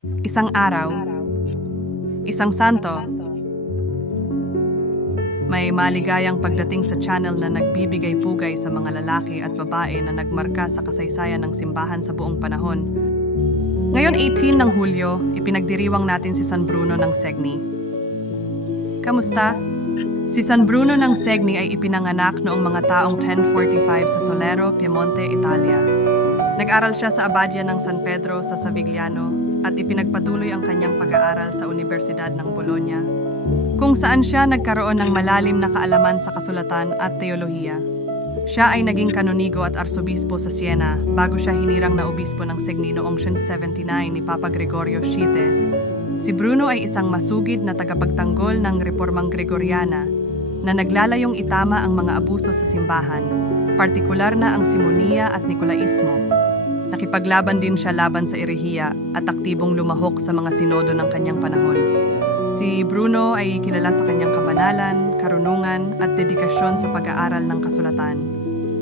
Isang araw, isang santo, may maligayang pagdating sa channel na nagbibigay pugay sa mga lalaki at babae na nagmarka sa kasaysayan ng simbahan sa buong panahon. Ngayon 18 ng Hulyo, ipinagdiriwang natin si San Bruno ng Segni. Kamusta? Si San Bruno ng Segni ay ipinanganak noong mga taong 1045 sa Solero, Piemonte, Italia. Nag-aral siya sa Abadia ng San Pedro sa Savigliano at ipinagpatuloy ang kanyang pag-aaral sa Universidad ng Bologna, kung saan siya nagkaroon ng malalim na kaalaman sa kasulatan at teolohiya. Siya ay naging kanonigo at arsobispo sa Siena bago siya hinirang na obispo ng Segni noong 79 ni Papa Gregorio Xiite. Si Bruno ay isang masugid na tagapagtanggol ng Reformang Gregoriana na naglalayong itama ang mga abuso sa simbahan, partikular na ang Simonia at Nikolaismo. Nakipaglaban din siya laban sa erehiya at aktibong lumahok sa mga sinodo ng kanyang panahon. Si Bruno ay kilala sa kanyang kabanalan, karunungan at dedikasyon sa pag-aaral ng kasulatan.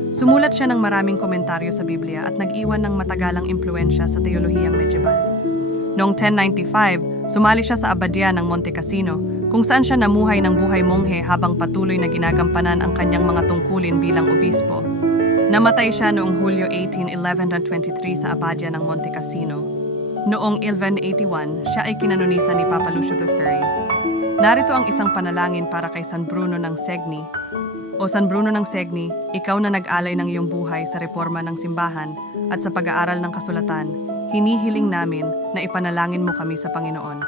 Sumulat siya ng maraming komentaryo sa Biblia at nag-iwan ng matagalang impluensya sa teolohiyang medieval. Noong 1095, sumali siya sa Abadia ng Monte Cassino, kung saan siya namuhay ng buhay monghe habang patuloy na ginagampanan ang kanyang mga tungkulin bilang obispo. Namatay siya noong Hulyo 18, 1123 sa Abadia ng Monte Cassino. Noong 1181, siya ay kinanonisan ni Papa Lucio III. Narito ang isang panalangin para kay San Bruno ng Segni. O San Bruno ng Segni, ikaw na nag-alay ng iyong buhay sa reforma ng simbahan at sa pag-aaral ng kasulatan, hinihiling namin na ipanalangin mo kami sa Panginoon.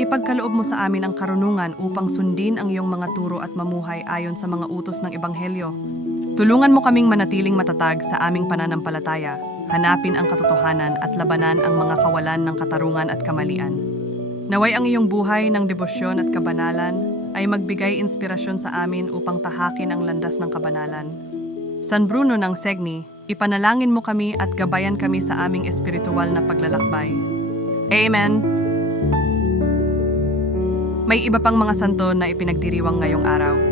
Ipagkaloob mo sa amin ang karunungan upang sundin ang iyong mga turo at mamuhay ayon sa mga utos ng Ebanghelyo. Tulungan mo kaming manatiling matatag sa aming pananampalataya, hanapin ang katotohanan at labanan ang mga kawalan ng katarungan at kamalian. Naway ang iyong buhay ng debosyon at kabanalan ay magbigay inspirasyon sa amin upang tahakin ang landas ng kabanalan. San Bruno ng Segni, ipanalangin mo kami at gabayan kami sa aming espiritual na paglalakbay. Amen! May iba pang mga santo na ipinagdiriwang ngayong araw.